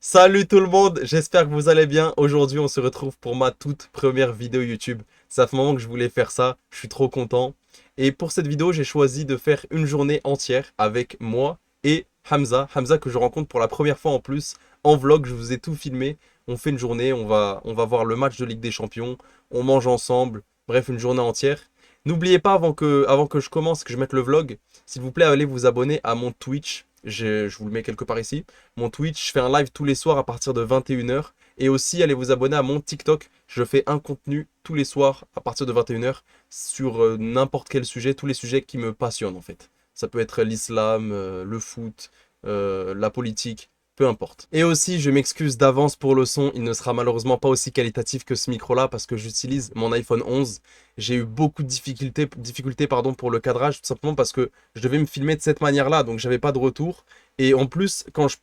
Salut tout le monde, j'espère que vous allez bien. Aujourd'hui, on se retrouve pour ma toute première vidéo YouTube. Ça fait un moment que je voulais faire ça, je suis trop content. Et pour cette vidéo, j'ai choisi de faire une journée entière avec moi et Hamza. Hamza que je rencontre pour la première fois en plus. En vlog, je vous ai tout filmé. On fait une journée, on va voir le match de Ligue des Champions. On mange ensemble. Bref, une journée entière. N'oubliez pas avant que je commence, que je mette le vlog, s'il vous plaît, allez vous abonner à mon Twitch. Je vous le mets quelque part ici. Mon Twitch, je fais un live tous les soirs à partir de 21h. Et aussi, allez vous abonner à mon TikTok. Je fais un contenu tous les soirs à partir de 21h sur n'importe quel sujet, tous les sujets qui me passionnent en fait. Ça peut être l'islam, le foot, la politique, peu importe. Et aussi, je m'excuse d'avance pour le son. Il ne sera malheureusement pas aussi qualitatif que ce micro-là parce que j'utilise mon iPhone 11. J'ai eu beaucoup de difficultés pardon, pour le cadrage, tout simplement parce que je devais me filmer de cette manière-là, donc j'avais pas de retour. Et en plus, quand je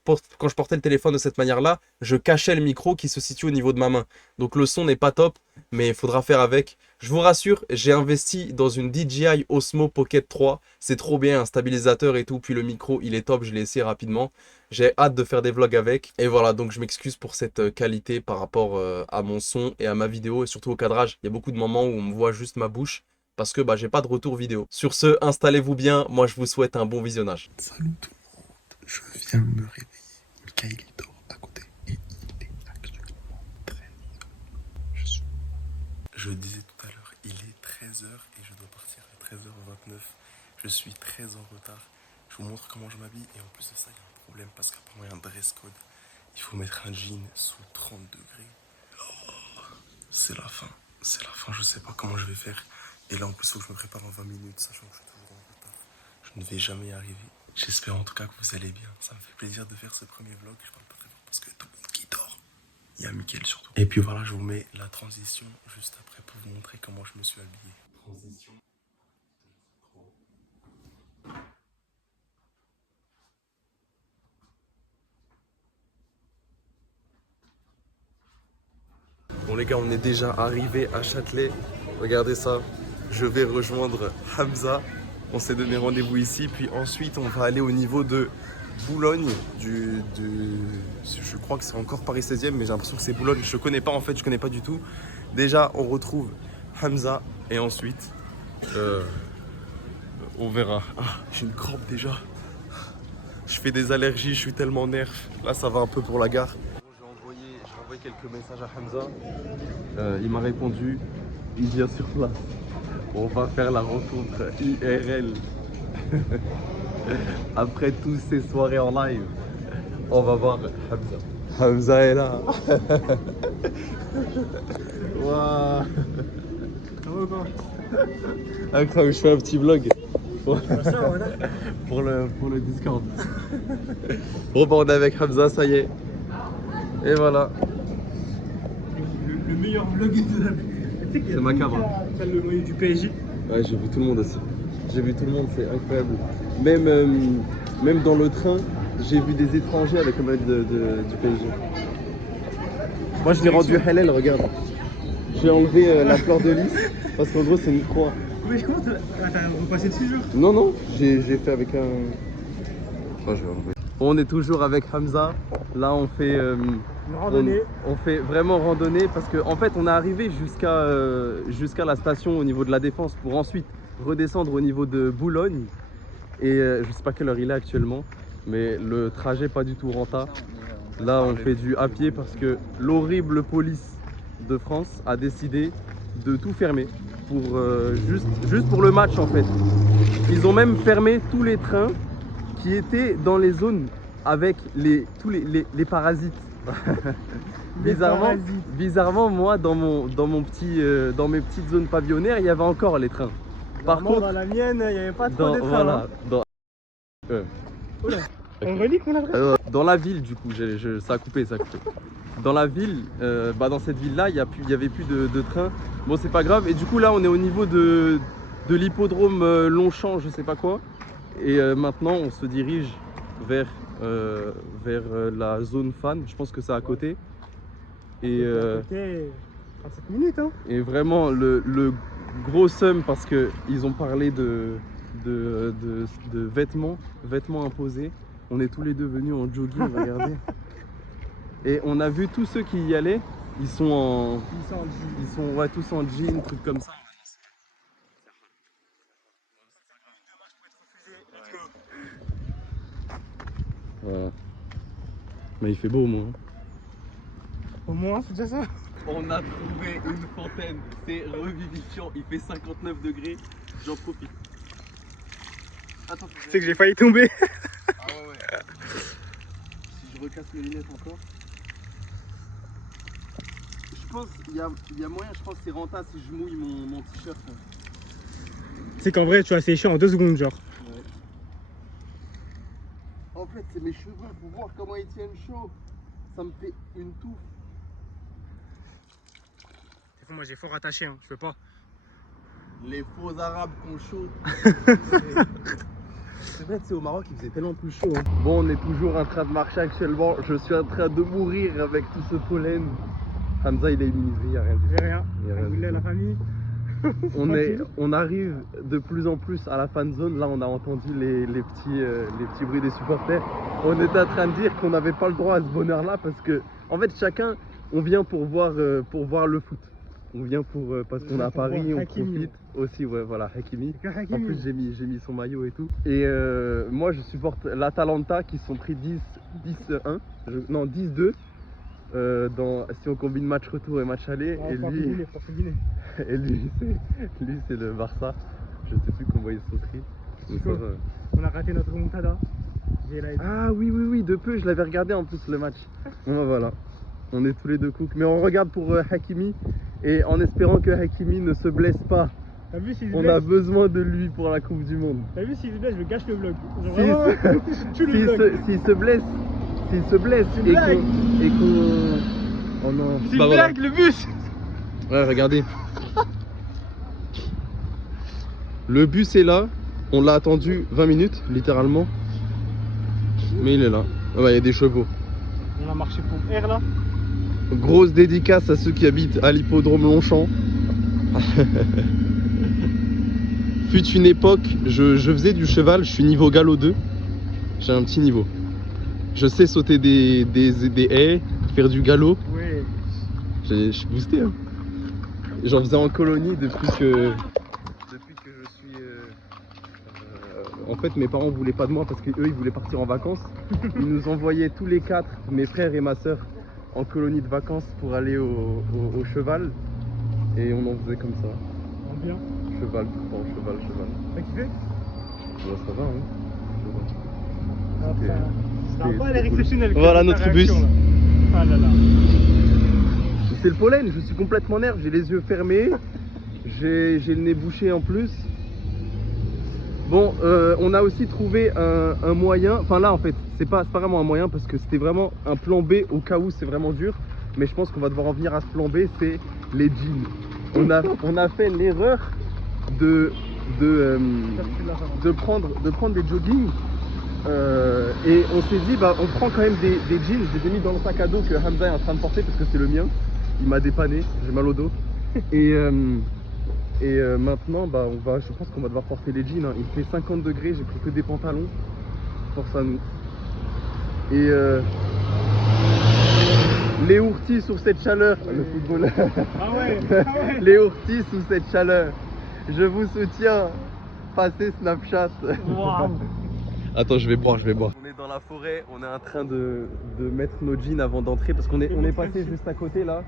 portais le téléphone de cette manière-là, je cachais le micro qui se situe au niveau de ma main. Donc le son n'est pas top, mais il faudra faire avec. Je vous rassure, j'ai investi dans une DJI Osmo Pocket 3. C'est trop bien, un stabilisateur et tout. Puis le micro, il est top, je l'ai essayé rapidement. J'ai hâte de faire des vlogs avec. Et voilà, donc je m'excuse pour cette qualité par rapport à mon son et à ma vidéo. Et surtout au cadrage, il y a beaucoup de moments où on me voit juste ma bouche. Parce que j'ai pas de retour vidéo. Sur ce, installez-vous bien. Moi, je vous souhaite un bon visionnage. Salut tout le monde, je viens de me réveiller. Mikael il dort à côté et il est actuellement 13h. Je disais tout à l'heure, il est 13h et je dois partir à 13h29. Je suis très en retard. Je vous montre comment je m'habille et en plus de ça, il y a un problème parce qu'apparemment il y a un dress code. Il faut mettre un jean sous 30 degrés. C'est la fin, je sais pas comment je vais faire. Et là en plus, il faut que je me prépare en 20 minutes, sachant que je suis toujours en retard. Je ne vais jamais y arriver. J'espère en tout cas que vous allez bien. Ça me fait plaisir de faire ce premier vlog. Je parle pas très fort parce que tout le monde qui dort. Il y a Mickaël surtout. Et puis voilà, je vous mets la transition juste après pour vous montrer comment je me suis habillé. Transition. Bon les gars, on est déjà arrivé à Châtelet. Regardez ça. Je vais rejoindre Hamza. On s'est donné rendez-vous ici. Puis ensuite, on va aller au niveau de Boulogne. Je crois que c'est encore Paris 16e, mais j'ai l'impression que c'est Boulogne. Je connais pas en fait, je connais pas du tout. Déjà, on retrouve Hamza. Et ensuite, on verra. Ah, j'ai une crampe déjà. Je fais des allergies, je suis tellement nerf. Là, ça va un peu pour la gare. J'ai envoyé quelques messages à Hamza. Il m'a répondu. Il vient sur place. On va faire la rencontre IRL. Après toutes ces soirées en live, on va voir Hamza. Hamza est là. Waouh. Incroyable, je fais un petit vlog. Pour le Discord. Bon, on est avec Hamza, ça y est. Et voilà. Le meilleur vlog de la vie. C'est macabre. T'as le maillot du PSG. Ouais, j'ai vu tout le monde aussi. J'ai vu tout le monde, c'est incroyable. Même dans le train, j'ai vu des étrangers avec le maillot du PSG. Moi, je l'ai rendu halal, regarde. J'ai enlevé la fleur de lys parce qu'en gros, c'est une croix. Mais comment t'as repassé dessus, genre? Non, non, j'ai fait avec un. Oh, je vais enlever. On est toujours avec Hamza. Là, on fait. Une randonnée. On fait vraiment randonnée parce qu'en fait, on est arrivé jusqu'à la station au niveau de la Défense pour ensuite redescendre au niveau de Boulogne. Et je sais pas quelle heure il est actuellement, mais le trajet pas du tout rentable. Là, on fait du à pied parce que l'horrible police de France a décidé de tout fermer pour juste pour le match en fait. Ils ont même fermé tous les trains qui étaient dans les zones avec tous les parasites. Bizarrement, moi dans mes petites zones pavillonnaires, il y avait encore les trains. Par contre, dans la mienne, il n'y avait pas trop de trains. voilà, Oula. On relique mon adresse. dans la ville du coup, ça a coupé. Dans la ville, dans cette ville-là, il y avait plus de trains. Bon, c'est pas grave. Et du coup, là, on est au niveau de l'hippodrome Longchamp, je sais pas quoi. Et maintenant, on se dirige vers la zone fan. Je pense que c'est à côté. Et, C'était 37 minutes, hein. et vraiment, le gros seum parce qu'ils ont parlé de vêtements imposés. On est tous les deux venus en jogging, regardez. Et on a vu tous ceux qui y allaient, ils sont en... Ils sont en jean. Ils sont ouais, tous en jean, trucs comme ça. Voilà. Mais il fait beau au moins. Au moins, c'est déjà ça. On a trouvé une fontaine, c'est revivifiant, il fait 59 degrés, j'en profite. Attends, Tu sais que j'ai failli tomber. Ah ouais. Si je recasse mes lunettes encore. Je pense qu'il y a moyen, je pense que c'est rentable si je mouille mon t-shirt. C'est qu'en vrai, tu vas sécher en 2 secondes, genre. Ouais. En fait, c'est mes cheveux, pour voir comment ils tiennent chaud. Ça me fait une touffe. Moi, j'ai fort attaché, hein. Je peux pas. Les faux arabes qu'on chaud. C'est vrai, tu sais, au Maroc, il faisait tellement plus chaud. Hein. Bon, on est toujours en train de marcher actuellement. Je suis en train de mourir avec tout ce pollen. Hamza, il est immunisé, il n'y a rien du tout. J'ai rien. Il y a rien du Alhamdoulilah, tout. la famille. On arrive de plus en plus à la fan zone. Là, on a entendu les petits bruits des supporters. On était en train de dire qu'on n'avait pas le droit à ce bonheur-là parce que, en fait, chacun, on vient pour voir le foot. On vient parce qu'on est à Paris, on profite aussi. Ouais, voilà, Hakimi. En plus, j'ai mis son maillot et tout. Et moi, je supporte l'Atalanta qui sont pris 10-1, non 10-2. Si on combine match retour et match aller, Ouais, et lui c'est le Barça. Je sais plus comment ils sont pris. Mais ça va. On a raté notre remontada. Ah oui, de peu, je l'avais regardé en plus le match. Bon, voilà, on est tous les deux cooks. Mais on regarde pour Hakimi et en espérant que Hakimi ne se blesse pas. T'as vu s'il se On blesse? a besoin de lui pour la Coupe du Monde. T'as vu s'il se blesse, je gâche le vlog. S'il se blesse et qu'on... Oh non. C'est une blague, le bus. Ouais, regardez. Le bus est là. On l'a attendu 20 minutes, littéralement. Mais il est là. Ah bah, il y a des chevaux. On a marché pour R là. Grosse dédicace à ceux qui habitent à l'hippodrome Longchamp. Fut une époque, je faisais du cheval, je suis niveau galop 2. J'ai un petit niveau. Je sais sauter des haies, faire du galop. Ouais. Je suis boosté. Hein. J'en faisais en colonie depuis que je suis... en fait, mes parents voulaient pas de moi parce qu'eux, ils voulaient partir en vacances. Ils nous envoyaient tous les 4, mes frères et ma soeur, en colonie de vacances pour aller au cheval. Et on en faisait comme ça. En bien. Cheval, tout le temps, cheval. T'as kiffé? Ouais, ça va, hein. Ça va pas l'air exceptionnel. Voilà notre bus. Ah là là. C'est le pollen, je suis complètement nerveux, j'ai les yeux fermés, j'ai le nez bouché en plus. Bon, on a aussi trouvé un moyen, enfin là en fait, c'est pas vraiment un moyen parce que c'était vraiment un plan B au cas où c'est vraiment dur. Mais je pense qu'on va devoir en venir à ce plan B, c'est les jeans. On a fait l'erreur de prendre des joggings. Et on s'est dit, bah, on prend quand même des jeans. Je les ai mis dans le sac à dos que Hamza est en train de porter parce que c'est le mien. Il m'a dépanné, j'ai mal au dos. Et maintenant, bah, je pense qu'on va devoir porter les jeans. Hein. Il fait 50 degrés, j'ai pris que des pantalons. Force à nous. Et les ourtis sous cette chaleur, le footballeur. Ah ouais. Les ourtis sous cette chaleur. Je vous soutiens. Passez Snapchat. Wow. Attends, je vais boire. On est dans la forêt, on est en train de mettre nos jeans avant d'entrer parce qu'on est passé juste à côté là.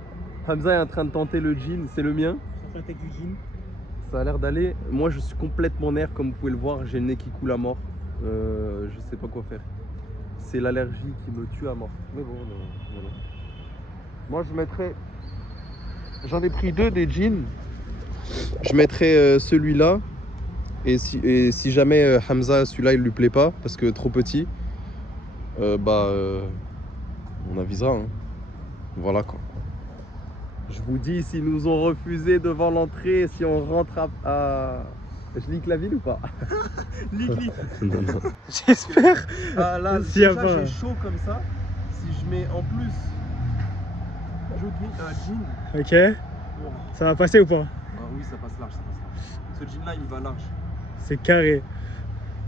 Hamza est en train de tenter le jean, c'est le mien. Ça fait du jean. Ça a l'air d'aller. Moi je suis complètement nerf comme vous pouvez le voir, j'ai le nez qui coule à mort. Je sais pas quoi faire. C'est l'allergie qui me tue à mort. Mais bon, voilà. Moi je mettrais... J'en ai pris 2 des jeans. Je mettrais celui-là. Et si jamais Hamza, celui-là, il lui plaît pas, parce que trop petit, on avisera. Hein. Voilà quoi. Je vous dis, s'ils nous ont refusé devant l'entrée, si on rentre à... Je lique la ville ou pas? Lick. Non. J'espère. Ah là, S'il y a déjà pas. j'ai chaud comme ça. Si je mets en plus jean... Ok. Bon. Ça va passer ou pas? Ah oui, ça passe large. Ce jean-là, il va large. C'est carré.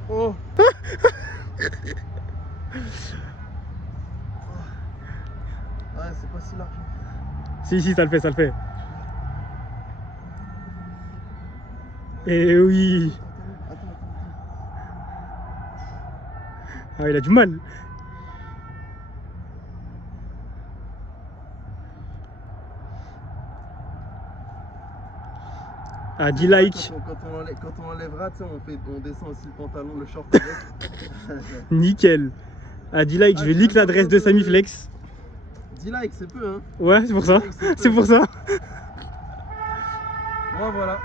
Oh. c'est pas si large. Si, ça le fait, ça le fait. Et oui. Ah, il a du mal. Ah, 10 likes. Quand on enlèvera, on descend aussi le pantalon, le short avec. Nickel. À 10 likes, je vais leak l'adresse de Samiflex. 10 likes, c'est peu, hein. Ouais, c'est pour ça. C'est pour ça. Bon, voilà.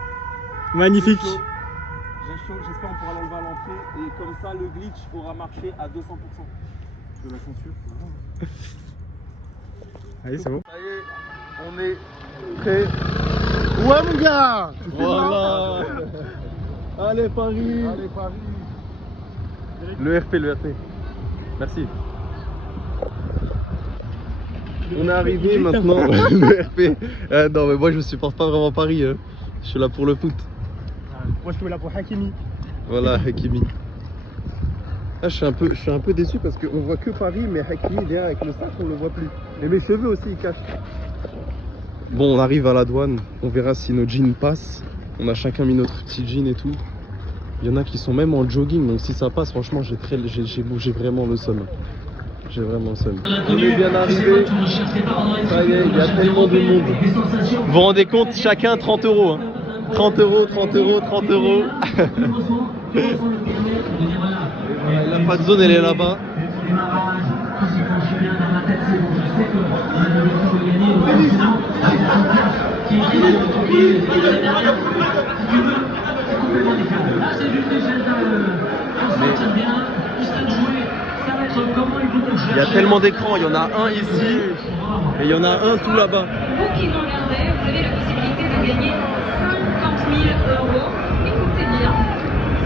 Magnifique. J'ai chaud, j'espère qu'on pourra l'enlever à l'entrée. Et comme ça, le glitch aura marché à 200%. De la censure. Allez, c'est bon. Ça y est, on est prêt. Ouais, mon gars. Voilà. Allez, Paris. Allez, Paris. Le RP. Merci. On est arrivé maintenant. Le RP. Non, mais moi, je supporte pas vraiment Paris. Hein. Je suis là pour le foot. Moi, je suis là pour Hakimi. Voilà, Hakimi. Ah, je suis un peu déçu parce qu'on voit que Paris, mais Hakimi derrière avec le sac, on le voit plus. Et mes cheveux aussi, ils cachent. Bon, on arrive à la douane. On verra si nos jeans passent. On a chacun mis notre petit jean et tout. Il y en a qui sont même en jogging, donc si ça passe, franchement, j'ai vraiment le seum. J'ai vraiment le seum. On est bien arrivé. Ça y est, il y a tellement de monde. Vous vous rendez compte, chacun 30 euros. Hein. 30 euros, 30 euros, 30 euros. La pas de zone, elle est là-bas. Il y a tellement d'écrans, il y en a un ici et il y en a un tout là-bas. Vous qui nous regardez, vous avez la possibilité de gagner 50 000 euros. Écoutez bien.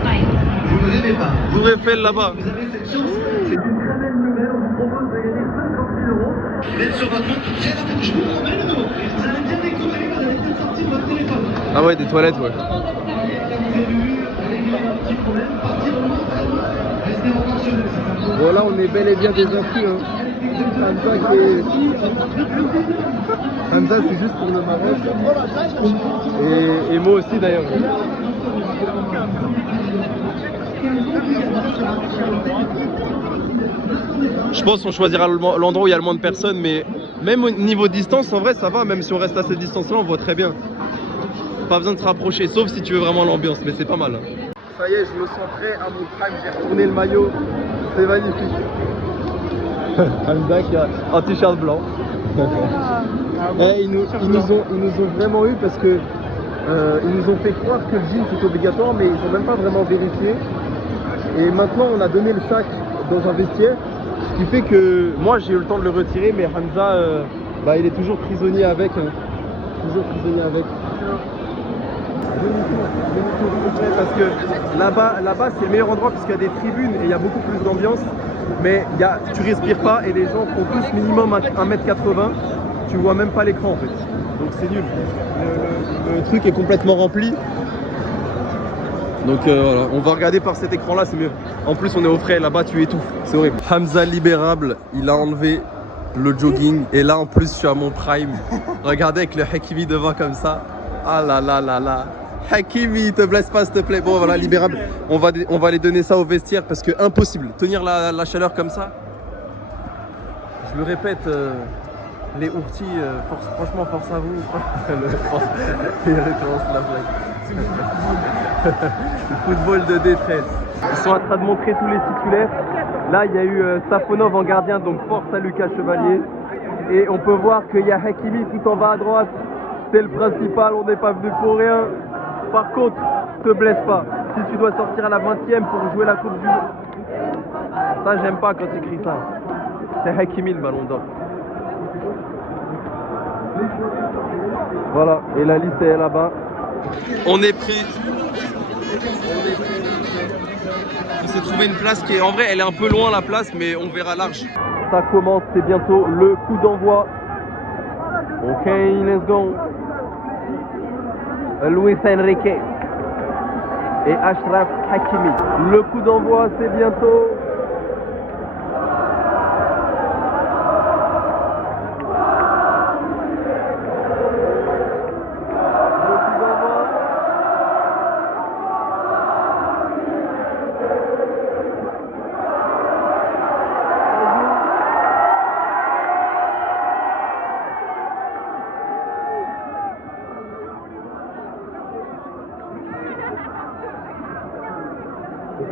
Bye. Vous ne rêvez pas. Vous rêvez là-bas. Vous avez cette chance, c'est une très belle nouvelle. On vous propose de gagner 50 000 euros. Mettre sur votre compte très rapide. Je vous promets le nom. Vous allez bien découvrir, vous allez peut-être sortir votre téléphone. Ah ouais, des toilettes, ouais. Voilà, on est bel et bien des inclus. Hein. Hamza, c'est juste pour le Maroc. Et moi aussi d'ailleurs. Je pense qu'on choisira l'endroit où il y a le moins de personnes, mais même au niveau distance, en vrai, ça va. Même si on reste à cette distance-là, on voit très bien. Pas besoin de se rapprocher, sauf si tu veux vraiment l'ambiance, mais c'est pas mal. Ça y est, je me sens prêt à mon prime, j'ai retourné le maillot, c'est magnifique. Hamza qui a un t-shirt blanc. Ils nous ont vraiment eu parce que ils nous ont fait croire que le jean c'est obligatoire, mais ils n'ont même pas vraiment vérifié. Et maintenant on a donné le sac dans un vestiaire, ce qui fait que moi j'ai eu le temps de le retirer, mais Hamza il est toujours prisonnier avec. Hein. Toujours prisonnier avec. Parce que là-bas c'est le meilleur endroit parce qu'il y a des tribunes et il y a beaucoup plus d'ambiance, mais tu respires pas et les gens font tous minimum 1m80, tu vois même pas l'écran en fait, donc c'est nul. Le truc est complètement rempli, donc voilà, on va regarder par cet écran là, c'est mieux. En plus on est au frais, là-bas tu étouffes, c'est horrible. Hamza libérable, il a enlevé le jogging et là en plus je suis à mon prime. Regardez avec le Hakimi devant comme ça. Ah là là là là. Hakimi, te blesse pas s'il te plaît. Bon voilà, libérable. On va aller donner ça au vestiaire parce que impossible. Tenir la chaleur comme ça. Je le répète, les ourtis, franchement force à vous. Le football de détresse. Ils sont en train de montrer tous les titulaires. Là il y a eu Safonov en gardien, donc force à Lucas Chevalier. Et on peut voir qu'il y a Hakimi tout en bas à droite. C'est le principal, on n'est pas venu pour rien. Par contre, te blesse pas. Si tu dois sortir à la 20e pour jouer la Coupe du Monde. Ça, j'aime pas quand tu écris ça. C'est Hakimi le ballon d'or. Voilà, et la liste est là-bas. On est pris. On s'est trouvé une place qui est, en vrai, elle est un peu loin la place, mais on verra large. Ça commence, c'est bientôt le coup d'envoi. Ok, let's go. Luis Enrique et Achraf Hakimi. Le coup d'envoi, c'est bientôt.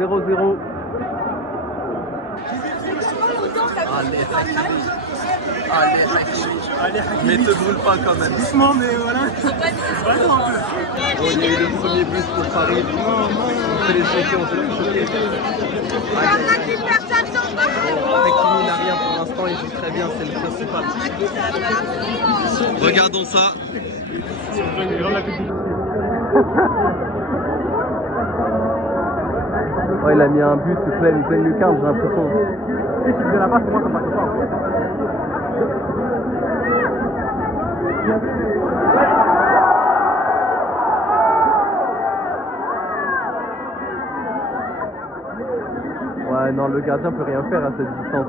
0-0. Allez, mais te brûle pas quand même. Doucement, mais voilà. Voilà un peu. Bon, il y a eu le premier but pour Paris. On fait les choquer, on fait les choquer. Hakimi n'a rien pour l'instant, il joue très bien, c'est le principal. Regardons ça. Ouais, il a mis un but pleine lucarne, j'ai l'impression. Si tu faisais la passe, moi ça passe pas. Ouais, non, le gardien peut rien faire à cette distance.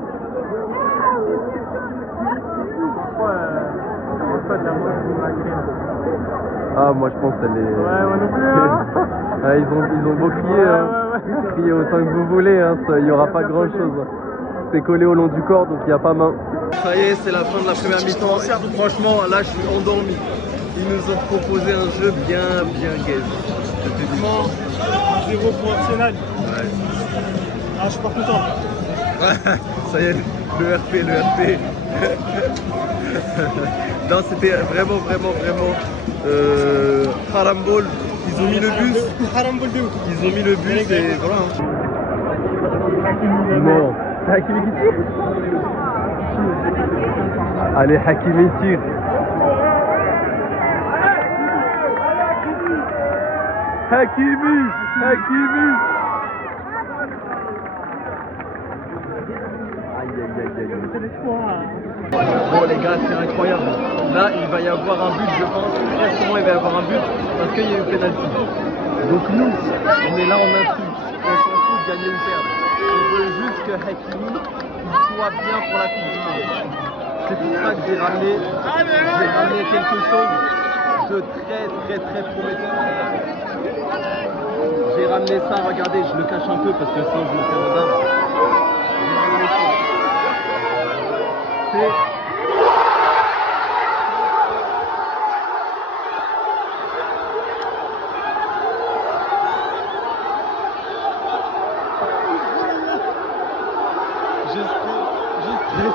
Ah, moi je pense qu'elle est. Ouais, moi non plus. Hein. Ah, ils ont beau crier, hein. Crier autant que vous voulez, hein. Il n'y aura pas grand chose. C'est collé au long du corps donc il n'y a pas main. Ça y est, c'est la fin de la première mi-temps. Franchement, là je suis endormi. Ils nous ont proposé un jeu bien gaze. Effectivement, 0 pour Arsenal. Ouais. Ah, je suis pas content. Ça y est, le RP. Non, c'était vraiment Harambol. Ils ont mis le bus. Ils ont mis le bus et voilà. Non, c'est Hakimi qui tire. Allez, Hakimi tire. Hakimi. Bon les gars, c'est incroyable. Là, il va y avoir un but, je pense. Très sûrement, il va y avoir un but parce qu'il y a eu pénalty. Donc nous, on est là en intrigue. On s'en fout de gagner ou perdre. On veut juste que Hakimi soit bien pour la Coupe du Monde. C'est pour ça que j'ai ramené quelque chose de très prometteur. J'ai ramené ça, regardez, je le cache un peu parce que sinon je me fais redame. J'ai ramené ça. C'est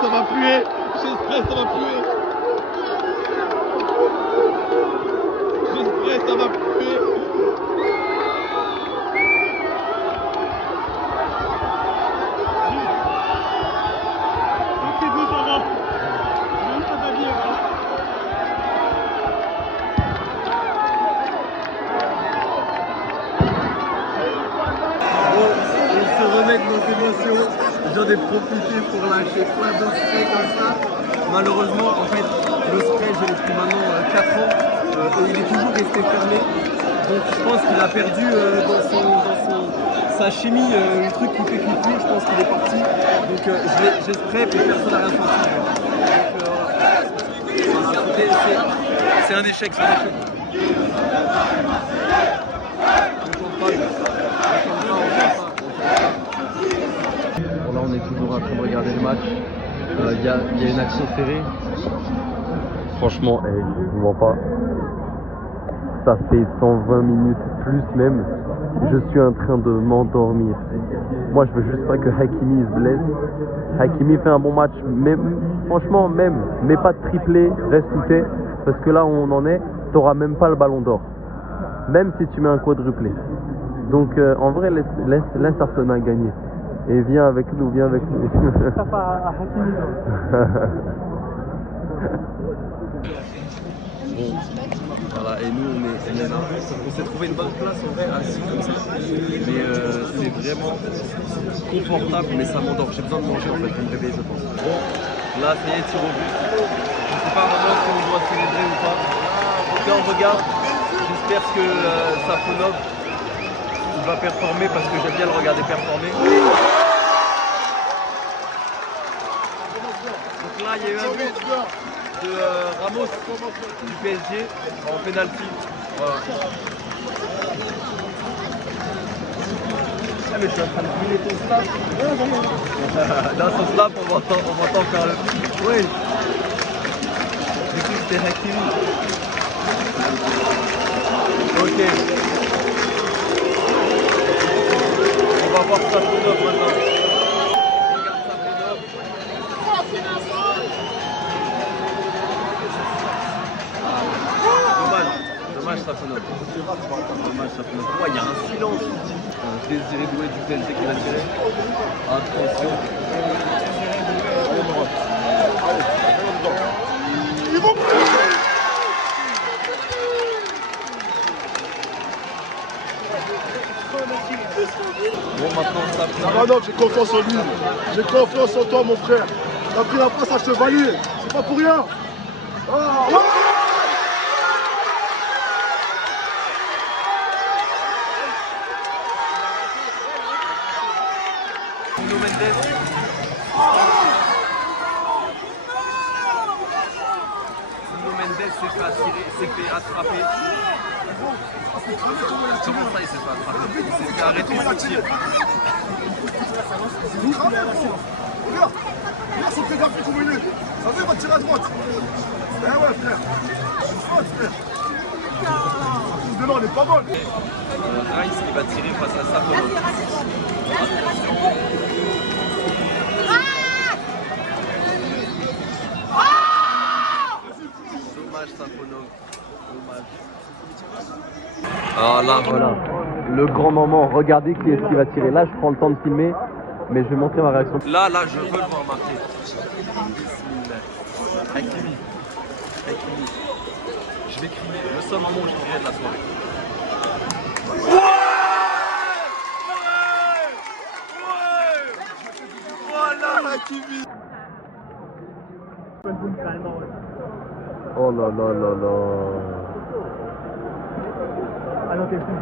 ça va puer. J'espère ça va puer. C'est bon, ça va. Même pas dire. Bon, on se remet de nos émotions. J'en ai profité pour lâcher plein de sprays comme ça. Malheureusement, en fait, le spray, je l'ai pris maintenant 4 ans et il est toujours resté fermé. Donc je pense qu'il a perdu dans sa chimie, le truc qui fait cliquer, je pense qu'il est parti. Donc j'ai spray puis personne n'a rien senti. Donc c'est un échec, c'est un échec. Bon, là on est toujours en train de regarder le match. Il y a une action serrée. Franchement, je ne mens pas. Ça fait 120 minutes plus même. Je suis en train de m'endormir. Moi, je veux juste pas que Hakimi se blesse. Hakimi fait un bon match, même, franchement, mais pas de triplé, reste où t'es. Parce que là où on en est, t'auras même pas le ballon d'or. Même si tu mets un quadruplé. Donc, en vrai, laisse Arsenal gagner. Et viens avec nous. Ça part à Hakimi. Bon, voilà, et nous on est là. On s'est trouvé une bonne place en vrai, assis comme ça. Mais c'est vraiment confortable, mais ça m'endort. J'ai besoin de manger en fait pour me réveiller, je pense. Bon, là ça y est, tir au but. Je sais pas vraiment si on doit célébrer ou pas. En tout cas, on regarde. J'espère que Safonov va performer parce que j'aime bien le regarder performer. Donc là, il y a eu un but de Ramos du PSG en penalty. Voilà. Ah mais tu es en train de brûler ton slap. Dans son slap on m'entend faire le... Oui. Du coup c'était Hakimi. Ok. va voir Safonov maintenant. Regarde Safonov. Dommage Safonov. Dommage Safonov. Oh, il y a un silence. Désiré Doué du PSG qui va tirer. Attention. Bon, maintenant ça Safonov, j'ai confiance en lui. J'ai confiance en toi, mon frère. T'as pris la place à Chevalier. C'est pas pour rien. Ah, ouais. Nuno Mendes. Nuno Mendes s'est fait attraper. Comment ça il s'est fait attraper? Il s'est fait arrêter son tir. Regarde, son fait d'Afrique où il est. Ça veut, il va tirer à droite. Eh ouais, frère. Faute, frère. De là, on est pas bon. Rice qui va tirer face à Safonov. Dommage Safonov. Dommage. Ah là voilà, le grand moment, regardez qui est-ce qui va tirer. Là je prends le temps de filmer, mais je vais montrer ma réaction. Là, je veux le voir marquer. Hakimi. Hakimi. Je vais crier. Le seul moment où je criais de la soirée. Voilà Hakimi. Oh là là là là. Alors t'es plus.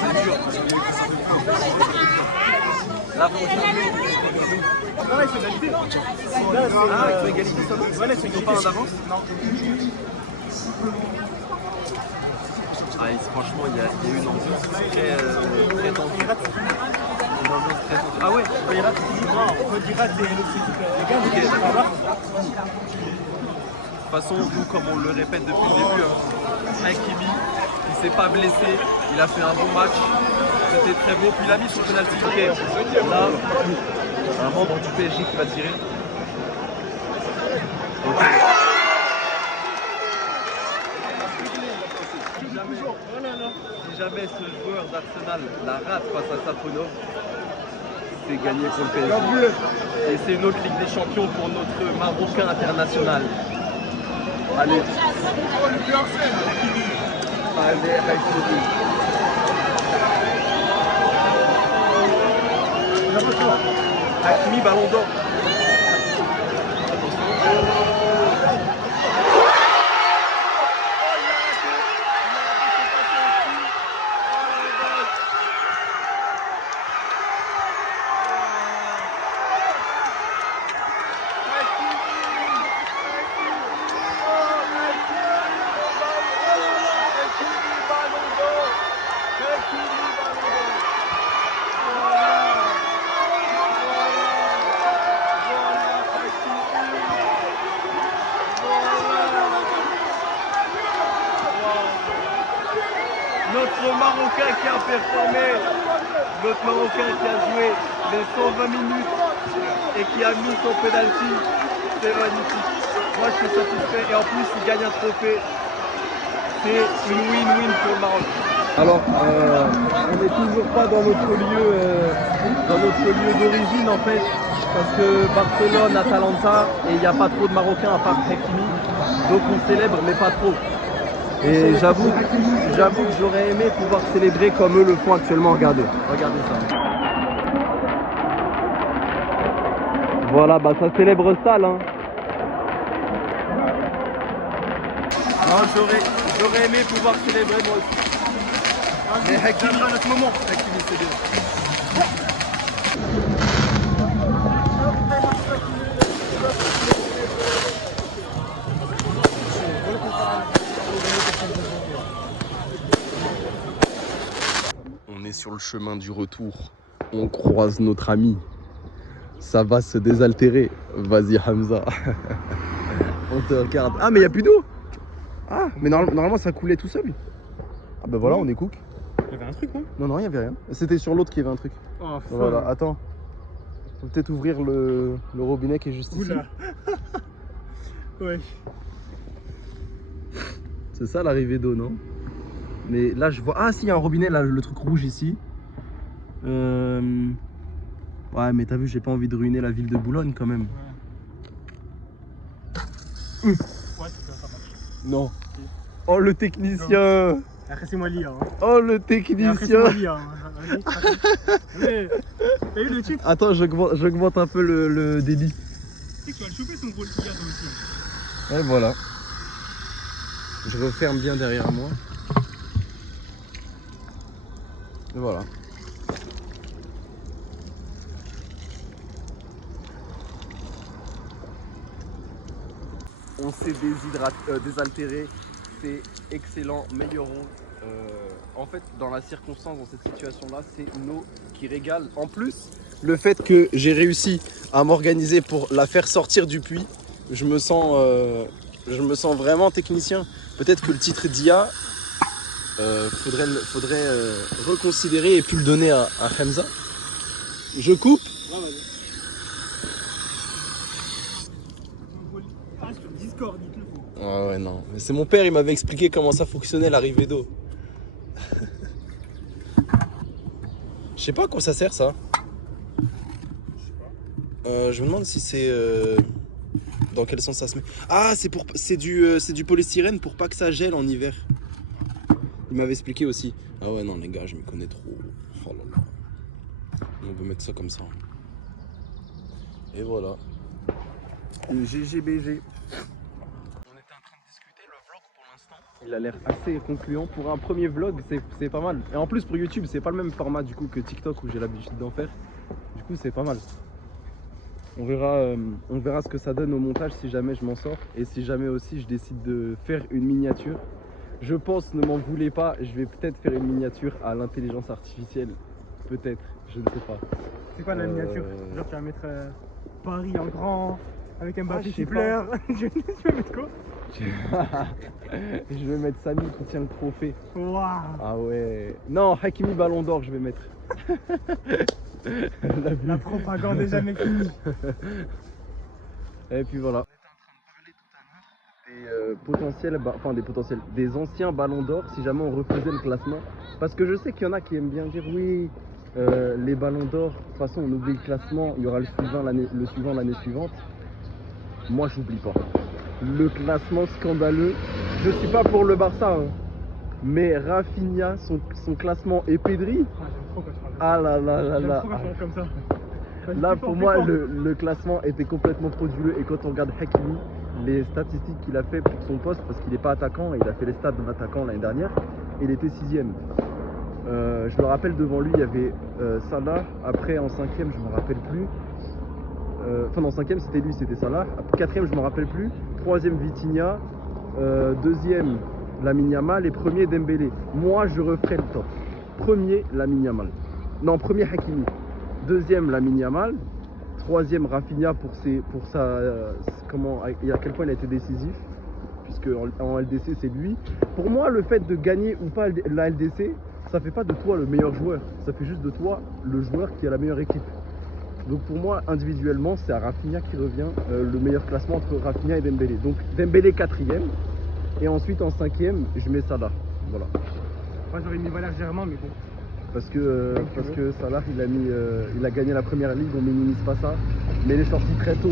C'est dur. Là, faut Ah, il fait égalité. Ah, il faut égalité seulement. Voilà, c'est Ils sont pas en avance. Non. Ah, franchement, il y a eu une ambiance très tendue. Une ambiance très tendue. Ah ouais. On dira c'est le gars, Ok. il est là-bas. De toute façon, nous, comme on le répète depuis le début, Hakimi, il s'est pas blessé, il a fait un bon match, c'était très beau, puis il a mis son penalty. Ok, là, un membre du PSG qui va tirer. Ok. Si jamais ce joueur d'Arsenal la rate face à Safonov, c'est gagné pour le PSG. Et c'est une autre Ligue des Champions pour notre Marocain international. Allez. Allez, Hakimi. Hakimi, ballon d'or. Notre Marocain qui a performé, notre Marocain qui a joué les 120 minutes et qui a mis son penalty, c'est magnifique. Moi je suis satisfait et en plus il gagne un trophée. C'est une win-win pour le Maroc. Alors, on n'est toujours pas dans notre lieu d'origine en fait, parce que Barcelone, Atalanta, et il n'y a pas trop de Marocains à part Hakimi, donc on célèbre mais pas trop. Et j'avoue que j'aurais aimé pouvoir célébrer comme eux le font actuellement. Regardez ça. Voilà, bah ça célèbre sale. Hein. Non, j'aurais aimé pouvoir célébrer moi aussi. Mais Hakimi, à notre moment, Hakimi c'est bien. On est sur le chemin du retour. On croise notre ami. Ça va se désaltérer. Vas-y Hamza. On te regarde. Ah mais il n'y a plus d'eau. Ah mais normalement ça coulait tout seul. Ah bah voilà, on est cook. Il y avait un truc, non? Non, il n'y avait rien. C'était sur l'autre qu'il y avait un truc. Oh, Voilà, attends. Faut peut-être ouvrir le robinet qui est juste ici. Oula. Ouais. C'est ça l'arrivée d'eau, non? Mais là je vois... Ah si, il y a un robinet, là, le truc rouge ici. Ouais, mais t'as vu, j'ai pas envie de ruiner la ville de Boulogne quand même. Ouais, ça marche. Non. Oh le technicien. Après, c'est moi lire. Hein. Oh le Et après, c'est moi technicien. lire. Hein. Allez, t'as eu le titre? Attends, j'augmente un peu le débit. Tu sais que tu vas le choper son rôle qu'il y a toi aussi. Et voilà. Je referme bien derrière moi. Et voilà. On s'est désaltéré, c'est excellent, meilleur rond. En fait, dans la circonstance, dans cette situation-là, c'est une eau qui régale. En plus, le fait que j'ai réussi à m'organiser pour la faire sortir du puits, je me sens vraiment technicien. Peut-être que le titre d'IA, faudrait reconsidérer et puis le donner à Hamza. Je coupe. Ouais, vas-y. Ah, sur Discord, dites-le. Ah ouais, non. Mais c'est mon père, il m'avait expliqué comment ça fonctionnait l'arrivée d'eau. Je sais pas à quoi ça sert ça. Je me demande si c'est... dans quel sens ça se met. Ah, c'est du polystyrène pour pas que ça gèle en hiver. Il m'avait expliqué aussi. Ah ouais, non les gars, je me connais trop. Oh là là. On peut mettre ça comme ça. Et voilà. Une GGBG. On était en train de discuter, le vlog pour l'instant, il a l'air assez concluant. Pour un premier vlog, c'est pas mal. Et en plus pour YouTube, c'est pas le même format du coup que TikTok où j'ai l'habitude d'en faire. Du coup, c'est pas mal. On verra ce que ça donne au montage si jamais je m'en sors. Et si jamais aussi je décide de faire une miniature. Je pense, ne m'en voulez pas, je vais peut-être faire une miniature à l'intelligence artificielle. Peut-être, je ne sais pas. C'est quoi la miniature? Genre, tu vas mettre Paris en grand, avec un Mbappé je sais qui pas. pleure. Tu vas mettre quoi? Je vais mettre Samy qui tient le trophée. Waouh. Ah ouais. Non, Hakimi Ballon d'Or, je vais mettre. La propagande n'est jamais finie. Et puis voilà. Des anciens ballons d'or si jamais on refaisait le classement. Parce que je sais qu'il y en a qui aiment bien dire oui, les ballons d'or, de toute façon on oublie le classement, il y aura le suivant l'année suivante. Moi j'oublie pas. Le classement scandaleux, je suis pas pour le Barça, hein, mais Rafinha, son classement et Pedri, Ah, j'aime trop quand tu parles. ah là là là J'aime là. trop quand tu parles comme ça. Là Plus pour fort, moi plus fort. le classement était complètement frauduleux et quand on regarde Hakimi, les statistiques qu'il a fait pour son poste, parce qu'il n'est pas attaquant, il a fait les stats d'un attaquant l'année dernière, et il était 6ème. Je me rappelle devant lui il y avait Salah, après en 5ème je ne me rappelle plus. Enfin en 5ème c'était lui, c'était Salah, 4ème je ne me rappelle plus, 3ème Vitinha, 2ème Lamine Yamal et 1er Dembélé. Moi je referai le top. 1er Lamine Yamal. Non, 1er Hakimi. 2ème Lamine Yamal. 3ème Rafinha pour à quel point il a été décisif, puisque en LDC c'est lui. Pour moi le fait de gagner ou pas la LDC, ça fait pas de toi le meilleur joueur, ça fait juste de toi le joueur qui a la meilleure équipe. Donc pour moi individuellement c'est à Rafinha qui revient le meilleur classement entre Rafinha et Dembélé. Donc Dembélé 4ème et ensuite en 5ème je mets Salah. Voilà. Moi j'aurais mis Valère Germain, mais bon. Parce que Salah il a gagné la première ligue, on minimise pas ça, mais il est sorti très tôt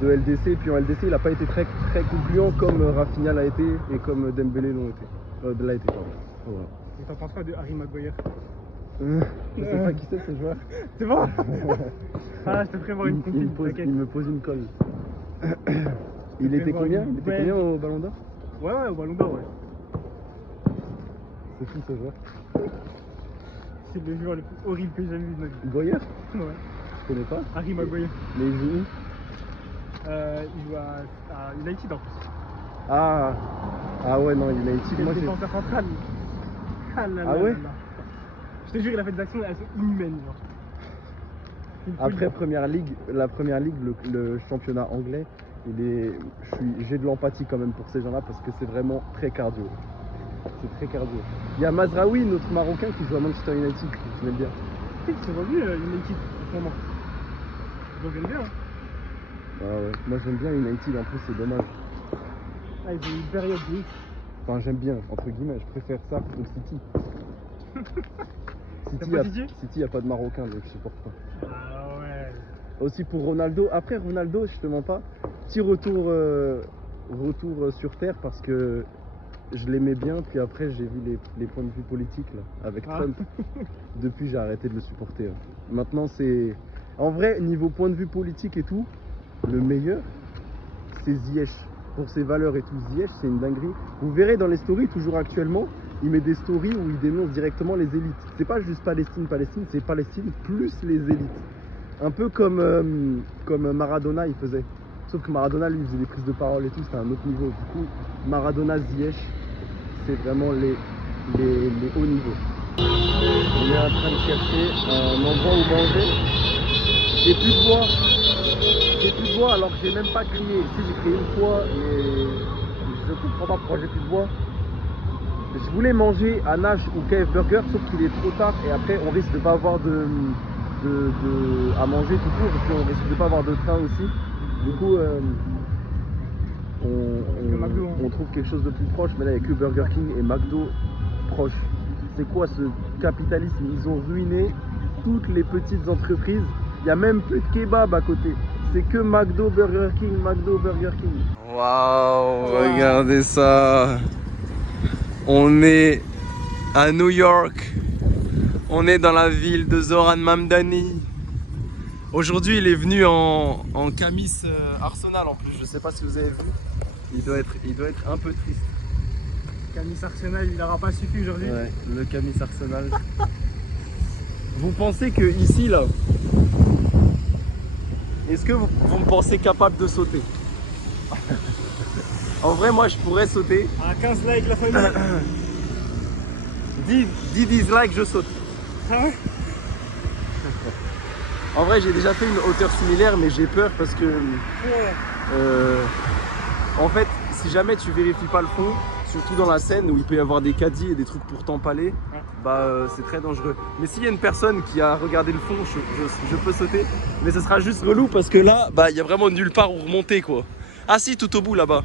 de LDC, puis en LDC il n'a pas été très concluant comme Rafinha l'a été et comme Dembélé l'a été. Pardon. Voilà. Et t'en penses quoi de Harry Maguire? Je sais pas qui c'est ce joueur. C'est bon. Ah, je te prévois une il compil, me t'inquiète. me pose une colle. Il était combien au Ballon d'Or? Ouais, au Ballon d'Or, ouais. C'est fou ce joueur. C'est le joueur le plus horrible que j'ai jamais vu de ma vie. Goyer? Ouais. Je connais pas. Harry Maguire. Mais il joue où? Il joue à United en plus. Ah ouais, non, United. C'est le Moi, défenseur central. Ah là là Ah ouais? là là. Je te jure, il a fait des actions, elles sont inhumaines, genre. Après Première Ligue, la Première Ligue, le championnat anglais, j'ai de l'empathie quand même pour ces gens-là parce que c'est vraiment très cardio. C'est très cardio. Il y a Mazraoui, notre Marocain, qui joue à Manchester United, je l'aime bien. Tu sais qu'ils sont revenus United en ce moment. Ils reviennent bien. Hein. Ah ouais. Moi j'aime bien United, en plus c'est dommage. Ah, ils ont eu une période de ouf. Enfin j'aime bien, entre guillemets, je préfère ça que City. City, y a pas de Marocain, donc je supporte pas. Ah ouais. Aussi pour Ronaldo. Après Ronaldo, je te mens pas, petit retour sur terre parce que je l'aimais bien, puis après j'ai vu les points de vue politiques là, avec Trump. Depuis j'ai arrêté de le supporter. Hein. Maintenant c'est... En vrai, niveau point de vue politique et tout, le meilleur, c'est Ziyech. Pour ses valeurs et tout, Ziyech, c'est une dinguerie. Vous verrez dans les stories, toujours actuellement, il met des stories où il dénonce directement les élites. C'est pas juste Palestine, c'est Palestine plus les élites. Un peu comme Maradona il faisait. Sauf que Maradona lui faisait des prises de parole et tout, c'était un autre niveau. Du coup, Maradona, Ziyech, c'est vraiment les hauts niveaux. On est en train de chercher un endroit où manger. J'ai plus de voix alors que j'ai même pas crié. Si j'ai crié une fois et je comprends pas pourquoi j'ai plus de voix. Je voulais manger à Nash ou KF Burger sauf qu'il est trop tard et après on risque de pas avoir à manger tout court parce qu'on risque de pas avoir de train aussi. Du coup on trouve quelque chose de plus proche, mais là il n'y a que Burger King et McDo proche. C'est quoi ce capitalisme? Ils ont ruiné toutes les petites entreprises. Il n'y a même plus de kebab à côté. C'est que McDo, Burger King, McDo, Burger King. Waouh, regardez ça. On est à New York. On est dans la ville de Zoran Mamdani. Aujourd'hui, il est venu en camis Arsenal en plus. Je sais pas si vous avez vu. Il doit être un peu triste. Camis Arsenal, il n'aura pas suffi aujourd'hui. Ouais, le camis Arsenal. Vous pensez que ici, là, est-ce que vous me pensez capable de sauter? En vrai, moi, je pourrais sauter. À 15 likes la famille. 10 dislikes, je saute. Ah ouais? En vrai, j'ai déjà fait une hauteur similaire, mais j'ai peur parce que... en fait, si jamais tu vérifies pas le fond, surtout dans la Seine où il peut y avoir des caddies et des trucs pour t'empaler, c'est très dangereux. Mais s'il y a une personne qui a regardé le fond, je peux sauter. Mais ce sera juste relou parce que là, il y a vraiment nulle part où remonter quoi. Ah si, tout au bout là-bas.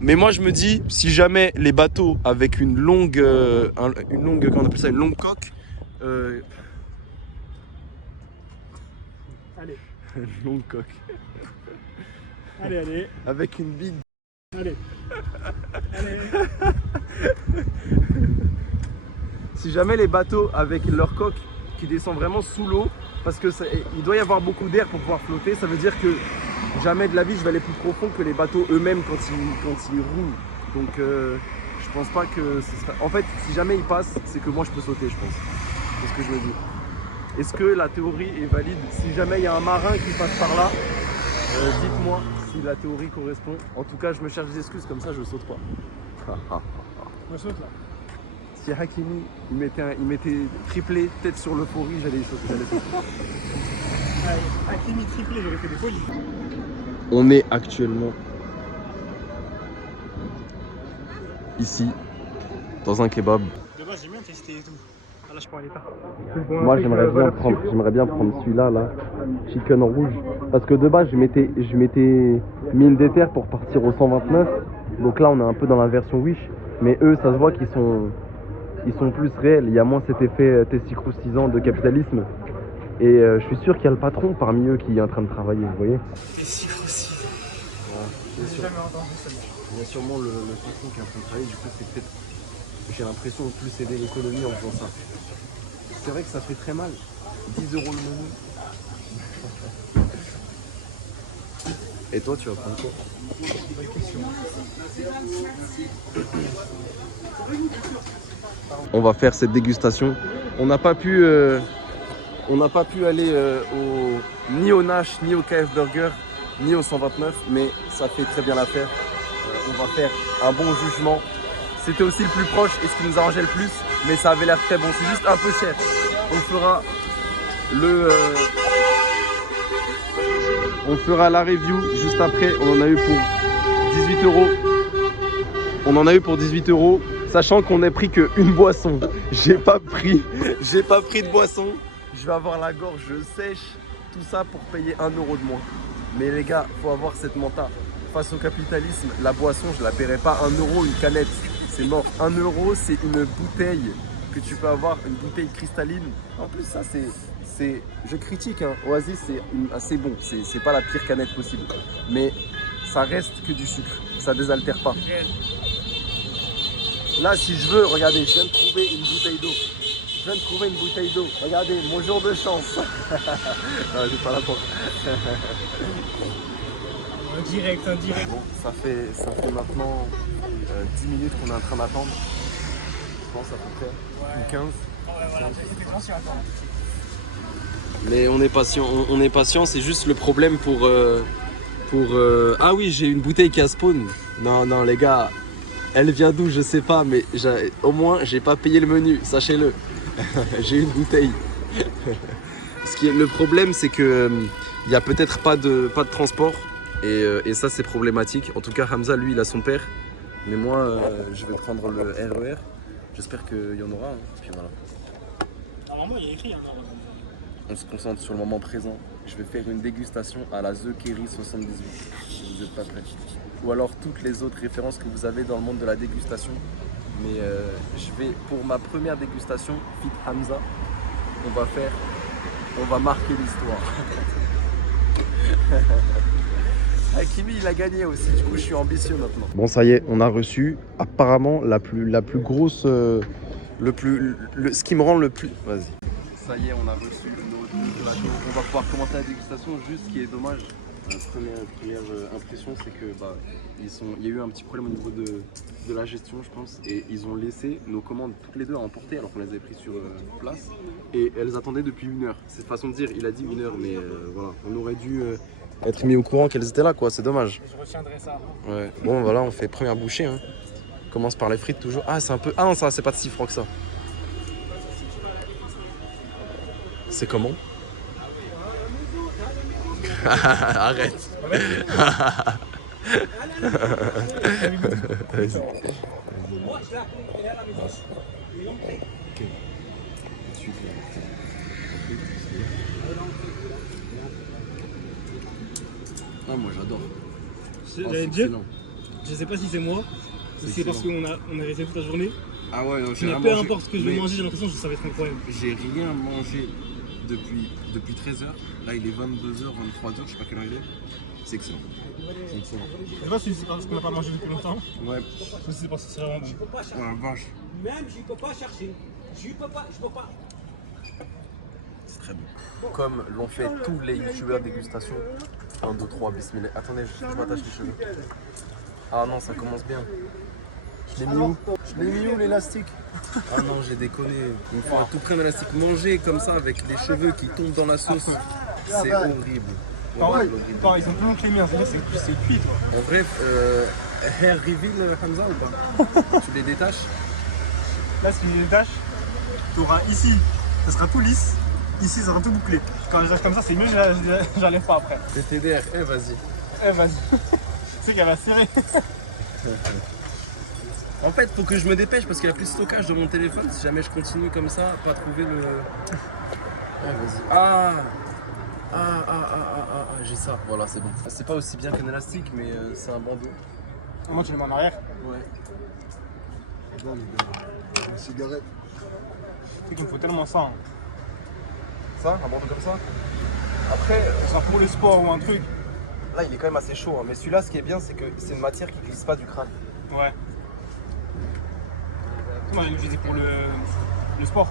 Mais moi je me dis, si jamais les bateaux avec une longue comment on appelle ça, une longue coque, Allez. une longue coque. Allez. Avec une big. Allez. Si jamais les bateaux avec leur coque qui descend vraiment sous l'eau, parce que il doit y avoir beaucoup d'air pour pouvoir flotter, ça veut dire que jamais de la vie je vais aller plus profond que les bateaux eux-mêmes quand ils roulent. Donc je pense pas que ce sera... En fait, si jamais ils passent, c'est que moi je peux sauter, je pense. C'est ce que je me dis. Est-ce que la théorie est valide? Si jamais il y a un marin qui passe par là, dites-moi si la théorie correspond. En tout cas, je me cherche des excuses, comme ça je saute pas. On saute là. Si Hakimi il mettait triplé tête sur l'euphorie, j'allais sauter. Hakimi triplé, j'aurais fait des folies. On est actuellement ici dans un kebab. De base, j'ai bien testé et tout. Ah là, je prends l'état. Moi, j'aimerais bien prendre celui-là, là, chicken rouge, parce que de base, je m'étais mis une déterre pour partir au 129. Donc là, on est un peu dans la version Wish, mais eux, ça se voit qu'ils sont plus réels. Il y a moins cet effet testicroustisant de capitalisme. Et je suis sûr qu'il y a le patron parmi eux qui est en train de travailler, vous voyez. Testicroustisant. Ouais, J'ai jamais entendu celle-là. il y a sûrement le patron qui est en train de travailler, du coup c'est peut-être, j'ai l'impression, de plus aider l'économie en faisant ça. C'est vrai que ça fait très mal, 10 € le menu. Et toi tu vas prendre quoi? Bonne question. On va faire cette dégustation. On n'a pas pu aller ni au Nash, ni au KF Burger, ni au 129, mais ça fait très bien l'affaire. On va faire un bon jugement. C'était aussi le plus proche et ce qui nous arrangeait le plus, mais ça avait l'air très bon. C'est juste un peu cher. On fera On fera la review juste après. On en a eu pour 18 euros. On en a eu pour 18 euros. Sachant qu'on n'a pris qu'une boisson. J'ai pas pris de boisson. Je vais avoir la gorge sèche. Tout ça pour payer 1 euro de moins. Mais les gars, faut avoir cette mental. Face au capitalisme, la boisson, je la paierai pas 1 euro une canette. C'est mort. 1 euro, c'est une bouteille que tu peux avoir, une bouteille cristalline. En plus, ça, c'est je critique, hein. Oasis, c'est bon. C'est pas la pire canette possible. Mais ça reste que du sucre. Ça désaltère pas. Là, si je veux, regardez, je viens de trouver une bouteille d'eau. Regardez, mon jour de chance. Non, j'ai pas la porte. Indirect. Bon, ça fait maintenant 10 minutes qu'on est en train d'attendre. Je pense à peu près. Ou 15. Mais on est patient, c'est juste le problème pour ah oui, j'ai une bouteille qui a spawn. Non les gars, elle vient d'où je sais pas, mais au moins j'ai pas payé le menu, sachez-le. J'ai une bouteille. Le problème c'est que il y a peut-être pas de transport et ça c'est problématique. En tout cas Hamza lui il a son père, mais moi je vais prendre le RER. J'espère qu'il y en aura. Puis voilà. Normalement il y a écrit. On se concentre sur le moment présent. Je vais faire une dégustation à la The Kerry 78. Si vous n'êtes pas prêts. Ou alors toutes les autres références que vous avez dans le monde de la dégustation. Mais je vais, pour ma première dégustation, Fit Hamza, on va marquer l'histoire. Kimi il a gagné aussi, du coup je suis ambitieux maintenant. Bon ça y est, on a reçu apparemment la plus grosse, ce qui me rend le plus... Vas-y. Ça y est, on a reçu nos plateaux. On va pouvoir commencer la dégustation. Juste ce qui est dommage, la première impression, c'est que il y a eu un petit problème au niveau de la gestion, je pense, et ils ont laissé nos commandes toutes les deux à emporter alors qu'on les avait prises sur place. Et elles attendaient depuis 1 heure. C'est façon de dire, il a dit 1 heure, mais voilà, on aurait dû être mis au courant qu'elles étaient là, quoi. C'est dommage. Je retiendrai ça. Ouais. Bon, voilà, on fait première bouchée. Hein. On commence par les frites toujours. Ah, c'est un peu. Ah non, ça, c'est pas si froid que ça. C'est comment? Arrête. Vas-y. Ah, moi j'adore. J'allais te dire, je sais pas si c'est moi, ou si c'est parce qu'on a resté toute la journée. Ah ouais, non, Mais peu importe ce que je vais manger, j'ai l'impression que ça va être incroyable. J'ai rien mangé depuis 13h. Là il est 22h, 23h, je sais pas quelle heure il est. C'est excellent. C'est excellent. Je sais pas si c'est parce qu'on n'a pas mangé depuis longtemps. Ouais. Ou si c'est parce que c'est vraiment bon. Oh la vache. Même je peux pas chercher. Je peux pas. C'est très bon. Comme l'ont fait tous les youtubeurs dégustation. 1, 2, 3, bismillah. Attendez, je m'attache les cheveux. Ah non, ça commence bien. Je l'ai mis où l'élastique? Ah non, j'ai déconné. Il me faut à tout près l'élastique. Manger comme ça avec les cheveux qui tombent dans la sauce, c'est horrible. Pareil, ils sont plus longs que les miens, c'est cuit toi. En vrai, hair reveal Hamza ou pas? Tu les détaches? Là, si tu les détaches, tu auras ici, ça sera tout lisse. Ici, ça sera tout bouclé. Quand je lâche comme ça, c'est mieux, j'enlève pas après. C'est TDR, vas-y. Vas-y. C'est qu'elle va serrer. En fait, faut que je me dépêche parce qu'il y a plus de stockage dans mon téléphone. Si jamais je continue comme ça, pas trouver le... vas-y. J'ai ça. Voilà, c'est bon. C'est pas aussi bien qu'un élastique, mais c'est un bandeau. Moi, tu les mets en arrière. Ouais. Une cigarette. C'est qu'il me faut tellement ça. Hein. Ça, un bandeau comme ça. Après, Ça sera pour le sport ou un truc. là, il est quand même assez chaud. Hein. Mais celui-là, ce qui est bien, c'est que c'est une matière qui glisse pas du crâne. Ouais. Moi, j'ai dit pour le sport.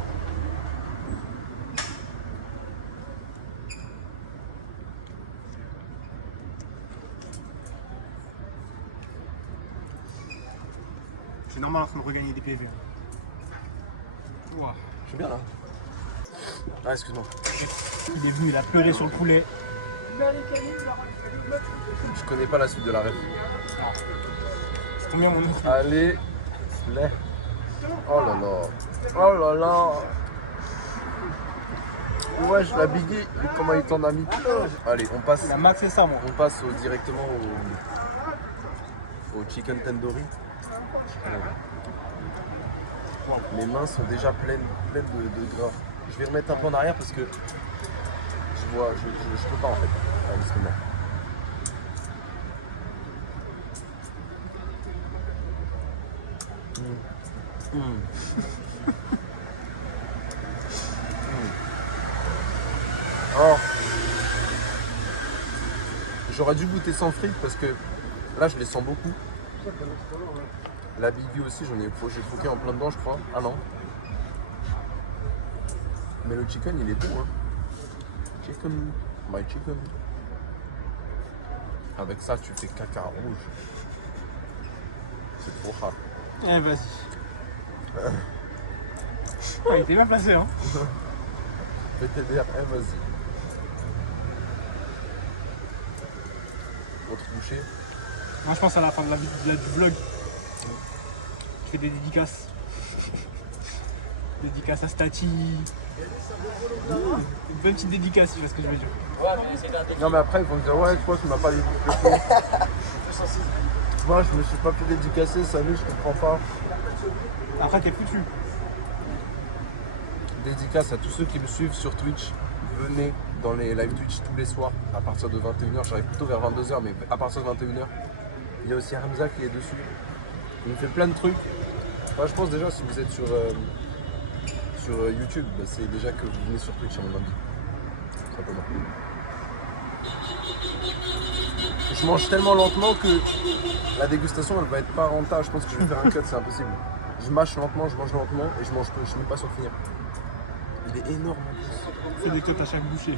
C'est normal en train de regagner des PV. Wow. Je suis bien là. Ah, excuse-moi. Il est venu, il a pleuré sur le poulet. Je connais pas la suite de la ref. C'est combien mon nom? Allez, lait. Oh là là. Oh là là. Ouais, je la biggie. Comment il t'en a mis? Allez, on passe. Il a maxé ça, moi. On passe directement au chicken tandoori. Mes mains sont déjà pleines de gras. Je vais remettre un peu en arrière parce que je vois, je peux pas en fait. Allez, laisse-moi. Oh. J'aurais dû goûter sans frites parce que là je les sens beaucoup. La biggie aussi, j'ai foqué en plein dedans je crois. Ah non. Mais le chicken il est bon hein. Chicken, my chicken. Avec ça tu fais caca rouge. C'est trop rare. Eh vas-y. Il était bien placé hein. PTDR, vas-y. Autre bouchée. Moi je pense à la fin de du vlog. Je fais des dédicaces. Dédicace à Stati. Une bonne petite dédicace, tu vois ce que je veux dire. Non mais après ils vont me dire ouais toi tu m'as pas dédicacé. Moi je me suis pas fait dédicacer, salut je comprends pas. Après t'es foutu. Dédicace à tous ceux qui me suivent sur Twitch. Venez dans les live Twitch tous les soirs à partir de 21h. J'arrive plutôt vers 22h mais à partir de 21h. Il y a aussi Hamza qui est dessus. Il me fait plein de trucs. Enfin, je pense déjà si vous êtes sur YouTube, bah, c'est déjà que vous venez sur Twitch à mon avis. Simplement. Je mange tellement lentement que la dégustation elle va être pas rentable. Je pense que je vais faire un cut, c'est impossible. Je mâche lentement, je mange lentement et je mange peu. Je ne suis même pas sur finir. Il est énorme en plus. Fais des cuts à chaque bouchée.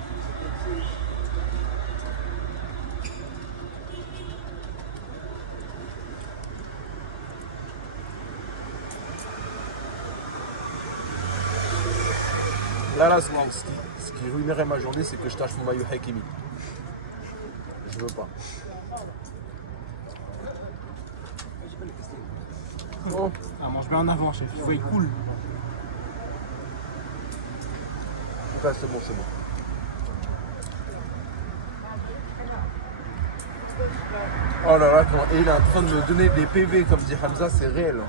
Là, ce qui ruinerait ma journée, c'est que je tâche mon maillot Hakimi. Je veux pas. Oh. Ah, mange bien en avant, chef. Il faut être cool. Ouais, c'est bon, c'est bon. Oh là là, quand il est en train de me donner des PV, comme dit Hamza, c'est réel.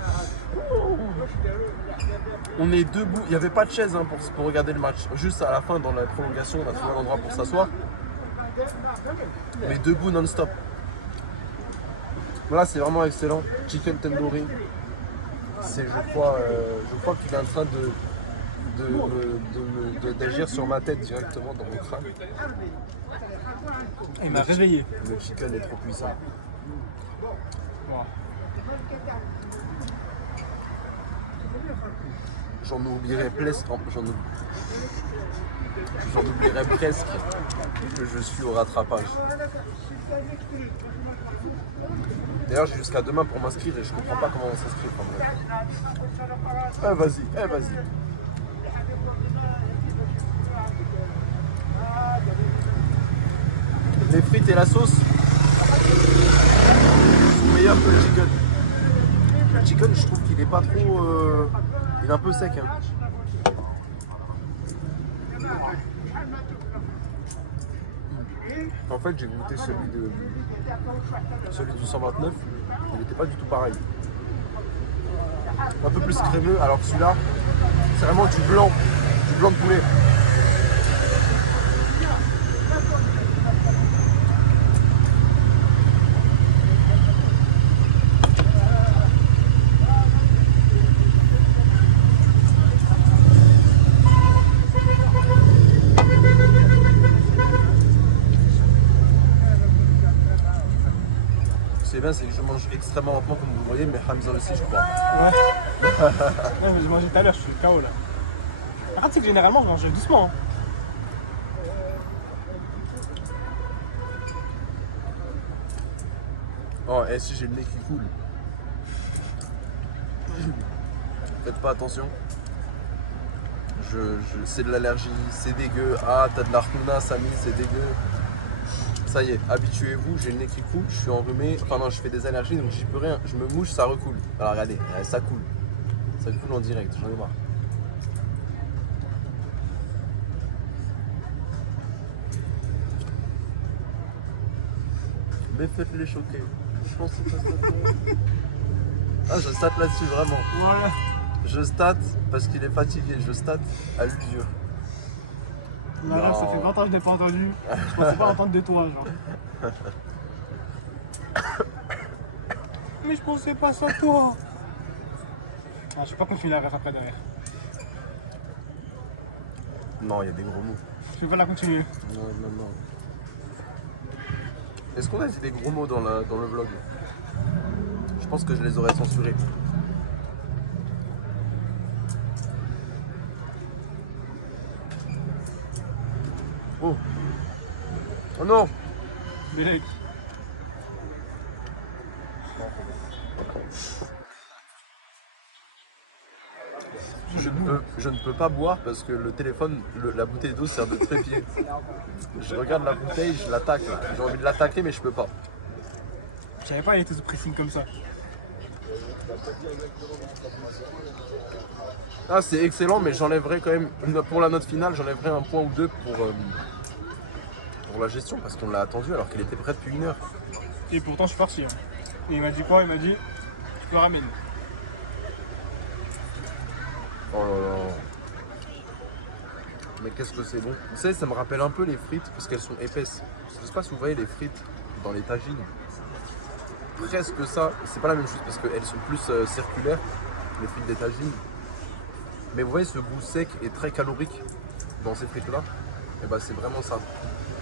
On est debout, il n'y avait pas de chaise hein, pour regarder le match. Juste à la fin, dans la prolongation, on a trouvé un endroit pour s'asseoir. Mais debout non-stop. Là, c'est vraiment excellent. Chicken tandoori. C'est, je crois qu'il est en train d'agir sur ma tête directement dans mon crâne. Il m'a réveillé. Le chicken est trop puissant. Wow. J'en oublierais presque que je suis au rattrapage. D'ailleurs, j'ai jusqu'à demain pour m'inscrire et je comprends pas comment on s'inscrit. Vas-y, vas-y. Les frites et la sauce sont meilleurs que le chicken. Le chicken, je trouve qu'il est pas trop... il est un peu sec. Hein. En fait, j'ai goûté celui du 129. Il n'était pas du tout pareil. Un peu plus crémeux, alors que celui-là, c'est vraiment du blanc de poulet. C'est bien, c'est que je mange extrêmement lentement comme vous voyez, mais Hamza aussi je crois. Ouais. Ouais, mais j'ai mangé tout à l'heure, je suis KO là. Par contre, c'est que généralement, je mange doucement. Hein. Oh, et si j'ai le nez qui coule. Faites pas attention. C'est de l'allergie, c'est dégueu. Ah, t'as de l'arcouna, Samy, c'est dégueu. Ça y est, habituez-vous, j'ai le nez qui coule, je suis enrhumé, enfin non, je fais des allergies donc j'y peux rien, je me mouche, ça recoule. Alors regardez, ça coule en direct, j'en ai marre. Mais faites-les choquer. Je pense que c'est pas ça. Ah, je state là-dessus, vraiment. Voilà. Je state parce qu'il est fatigué. Je state à l'usure. Là, ça fait 20 ans que je n'ai pas entendu. Je pensais pas entendre de toi, genre. Mais je pensais pas ça, toi. Ah, je vais pas continuer la ref après derrière. Non, il y a des gros mots. Je vais pas la continuer. Non, non, non. Est-ce qu'on a dit des gros mots dans le vlog? Je pense que je les aurais censurés. Oh. Oh non. Bélec. Je ne peux pas boire parce que le téléphone, la bouteille d'eau sert de trépied. Je regarde la bouteille, je l'attaque. J'ai envie de l'attaquer mais je peux pas. Je savais pas, il était sous pressing comme ça. Ah, c'est excellent, mais j'enlèverai quand même, pour la note finale, j'enlèverai 1 point ou 2 pour la gestion parce qu'on l'a attendu alors qu'il était prêt depuis 1 heure. Et pourtant, je suis parti. Hein. Et il m'a dit quoi? Il m'a dit, je peux ramener. Oh là là. Mais qu'est-ce que c'est bon. Vous savez, ça me rappelle un peu les frites parce qu'elles sont épaisses. Je sais pas si vous voyez les frites dans les tagines. Presque ça, c'est pas la même chose parce qu'elles sont plus circulaires, les frites des tagines. Mais vous voyez ce goût sec et très calorique dans ces frites là, et bah c'est vraiment ça.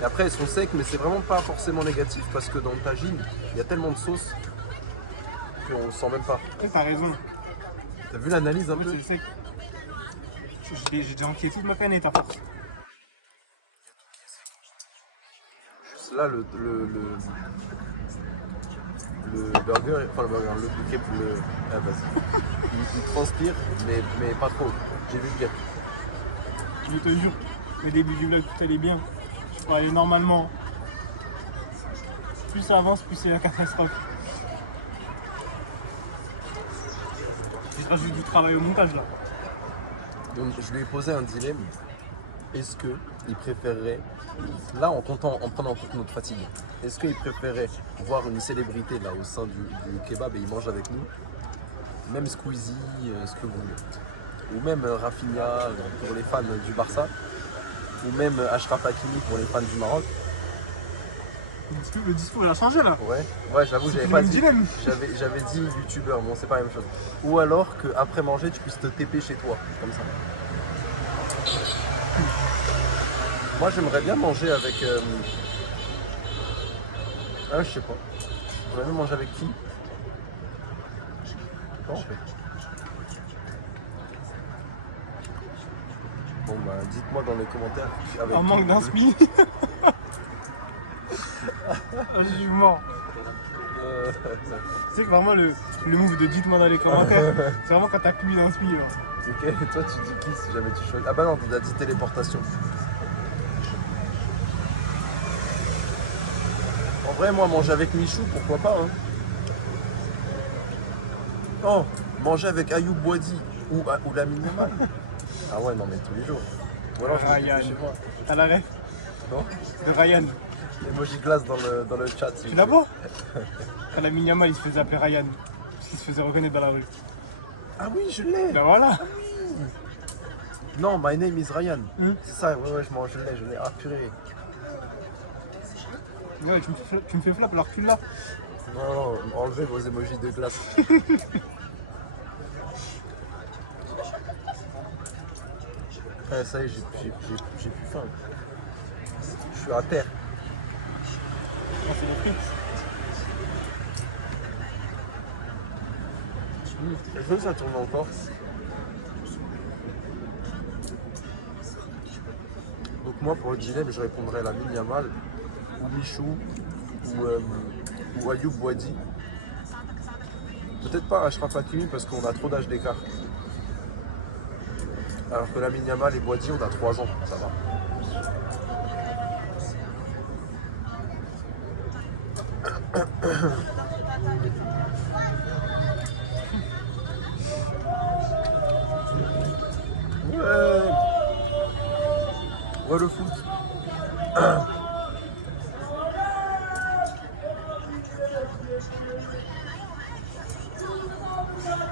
Et après elles sont secs mais c'est vraiment pas forcément négatif parce que dans le tagine, il y a tellement de sauce qu'on le sent même pas. T'as raison. T'as vu l'analyse un peu? C'est sec. J'ai déjà enquillé toute ma canette à force. Là le burger, enfin le burger, ah, vas-y. il transpire mais pas trop, j'ai vu pire. Je te jure, le début du vlog tout allait bien. Je peux aller normalement. Plus ça avance, plus c'est la catastrophe. Je rajoute du travail au montage là. Donc je lui ai posé un dilemme. Est-ce qu'il préférerait, là en prenant en compte notre fatigue, est-ce qu'il préférerait voir une célébrité là au sein du kebab et il mange avec nous, même Squeezie, ce que vous voulez, ou même Rafinha pour les fans du Barça, ou même Achraf Hakimi pour les fans du Maroc. Le discours il a changé là. Ouais, j'avoue, j'avais pas dit. J'avais dit youtubeur, bon c'est pas la même chose. Ou alors qu'après manger tu puisses te TP chez toi, comme ça. Moi j'aimerais bien manger avec... Ah je sais pas. J'aimerais bien manger avec qui? Je sais pas en fait. Bon bah dites-moi dans les commentaires. En manque d'inspi. Je suis mort. C'est que vraiment le move de dites-moi dans les commentaires, c'est vraiment quand t'as plus d'inspi. Ok, et toi tu dis qui si jamais tu choisis? Ah bah non, tu as dit téléportation. En vrai, moi, manger avec Michou, pourquoi pas, hein. Oh, manger avec Ayoub Boadi ou Lamine Yamal. Ah ouais, non mais tous les jours. Ou alors je me Ryan. chez moi. T'as la ref Non. de Ryan. Emoji glace dans le chat. Tu la vois? Quand la Yamal il se faisait appeler Ryan, parce qu'il se faisait reconnaître dans la rue. Ah oui, je l'ai. Ben voilà. Ah oui. Non, my name is Ryan. C'est ça, ouais, je l'ai. Ah purée. Ouais, tu me fais flap alors que tu l'as. Non, enlevez vos emojis de glace. Ouais, ça y est, j'ai plus faim. Je suis à terre. Ah, c'est des frites. Je veux que ça tourne encore. Donc moi pour le dilemme je répondrais à Lamine Yamal ou Michou ou Ayoub Boadi. Peut-être pas Achraf Hakimi parce qu'on a trop d'âge d'écart. Alors que Lamine Yamal et Boadi on a 3 ans, ça va. Ouais le foot.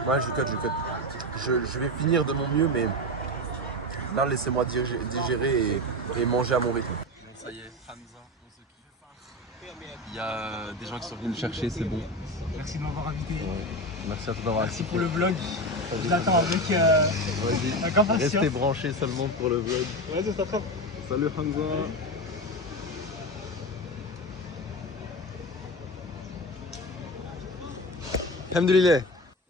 Ouais, je cut. Je vais finir de mon mieux, mais là, laissez-moi digérer et manger à mon rythme. Ça y est, Hamza, on se kiffe. Il y a des gens qui sont venus me chercher, c'est bon. Merci de m'avoir invité. Merci à toi d'avoir Merci assisté. pour le vlog. Je l'attends avec impatience. Restez branchés seulement pour le vlog. Vas-y, c'est après. Salut Hamza. Alhamdoulilah.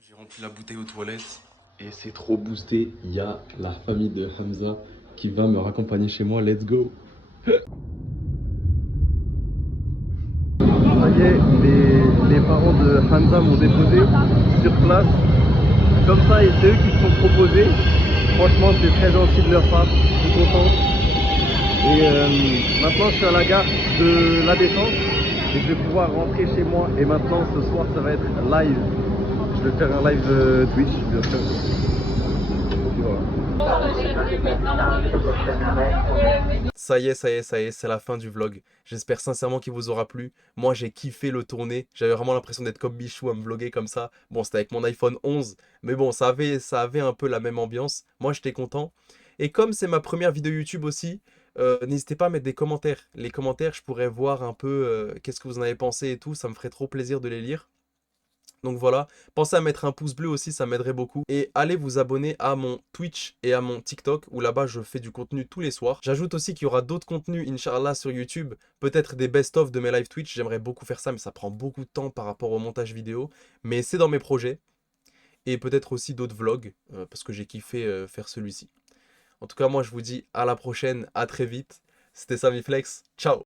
J'ai rempli la bouteille aux toilettes et c'est trop boosté. Il y a la famille de Hamza qui va me raccompagner chez moi. Let's go. Ça y est, les parents de Hamza m'ont déposé sur place. Comme ça, et c'est eux qui se sont proposés. Franchement, c'est très gentil de leur part. Je suis content. Et maintenant, je suis à la gare de La Défense. Et je vais pouvoir rentrer chez moi. Et maintenant, ce soir, ça va être live. Je vais faire un live Twitch, bien sûr. Et voilà. Ça y est, c'est la fin du vlog. J'espère sincèrement qu'il vous aura plu. Moi, j'ai kiffé le tourner. J'avais vraiment l'impression d'être comme Bichou à me vlogger comme ça. Bon, c'était avec mon iPhone 11. Mais bon, ça avait un peu la même ambiance. Moi, j'étais content. Et comme c'est ma première vidéo YouTube aussi, n'hésitez pas à mettre des commentaires. Les commentaires, je pourrais voir un peu qu'est-ce que vous en avez pensé et tout. Ça me ferait trop plaisir de les lire. Donc voilà, pensez à mettre un pouce bleu aussi, ça m'aiderait beaucoup. Et allez vous abonner à mon Twitch et à mon TikTok, où là-bas je fais du contenu tous les soirs. J'ajoute aussi qu'il y aura d'autres contenus, Inch'Allah, sur YouTube. Peut-être des best-of de mes live Twitch, j'aimerais beaucoup faire ça, mais ça prend beaucoup de temps par rapport au montage vidéo. Mais c'est dans mes projets. Et peut-être aussi d'autres vlogs, parce que j'ai kiffé faire celui-ci. En tout cas, moi je vous dis à la prochaine, à très vite. C'était Sammy Flex, ciao!